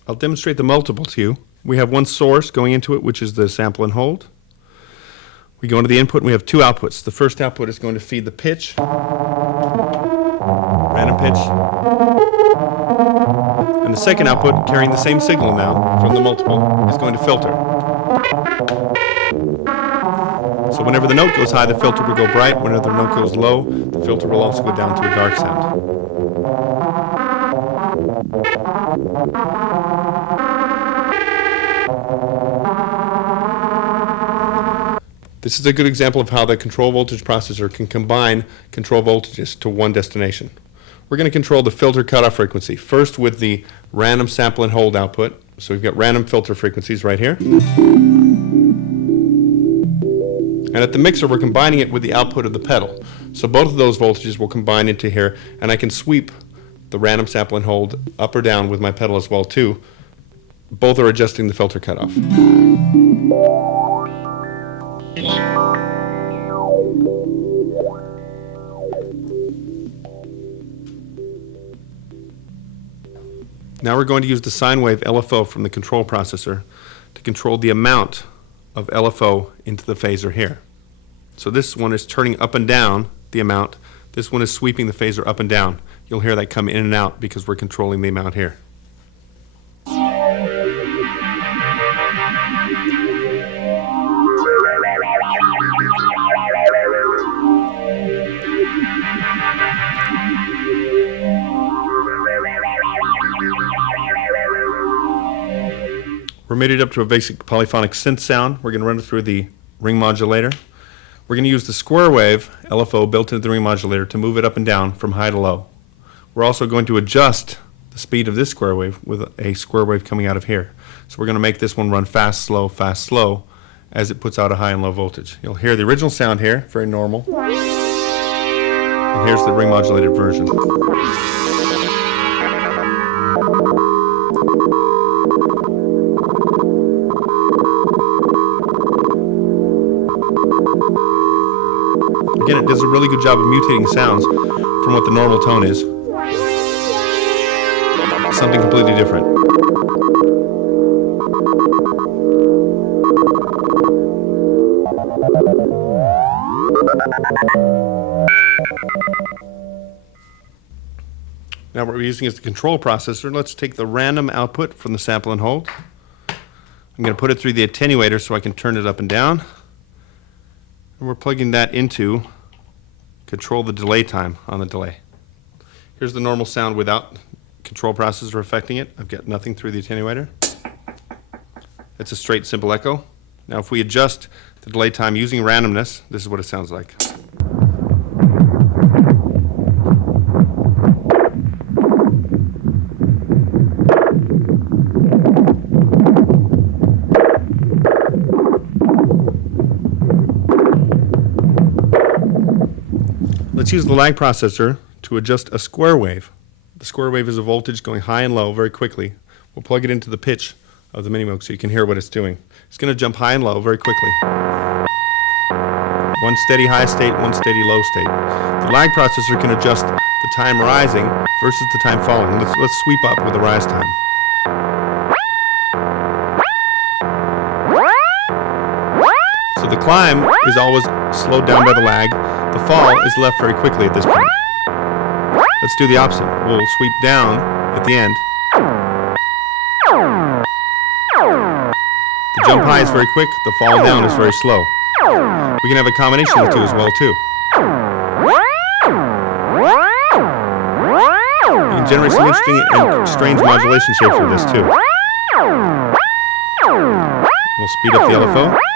I'll demonstrate the multiple to you. We have one source going into it, which is the sample and hold. We go into the input and we have two outputs. The first output is going to feed the pitch, random pitch. And the second output, carrying the same signal now from the multiple, is going to filter. So whenever the note goes high, the filter will go bright. Whenever the note goes low, the filter will also go down to a dark sound. This is a good example of how the control voltage processor can combine control voltages to one destination. We're going to control the filter cutoff frequency, first with the random sample and hold output. So we've got random filter frequencies right here. And at the mixer, we're combining it with the output of the pedal. So both of those voltages will combine into here, and I can sweep the random sample and hold up or down with my pedal as well too. Both are adjusting the filter cutoff. Now we're going to use the sine wave LFO from the control processor to control the amount of LFO into the phaser here. So this one is turning up and down the amount. This one is sweeping the phaser up and down. You'll hear that come in and out because we're controlling the amount here. We're mated up to a basic polyphonic synth sound. We're going to run it through the ring modulator. We're going to use the square wave LFO built into the ring modulator to move it up and down from high to low. We're also going to adjust the speed of this square wave with a square wave coming out of here. So we're going to make this one run fast, slow, as it puts out a high and low voltage. You'll hear the original sound here, very normal. And here's the ring modulated version. Again, it does a really good job of mutating sounds from what the normal tone is. Something completely different. Now what we're using is the control processor. Let's take the random output from the sample and hold. I'm going to put it through the attenuator so I can turn it up and down. And we're plugging that into control the delay time on the delay. Here's the normal sound without control processor affecting it. I've got nothing through the attenuator. It's a straight, simple echo. Now if we adjust the delay time using randomness, this is what it sounds like. Let's use the lag processor to adjust a square wave. The square wave is a voltage going high and low very quickly. We'll plug it into the pitch of the Mini Moog so you can hear what it's doing. It's going to jump high and low very quickly. One steady high state, one steady low state. The lag processor can adjust the time rising versus the time falling. Let's sweep up with the rise time. So the climb is always slowed down by the lag. The fall is left very quickly at this point. Let's do the opposite. We'll sweep down at the end. The jump high is very quick, the fall down is very slow. We can have a combination of the two as well too. You can generate some interesting and strange modulation shapes with this too. We'll speed up the LFO.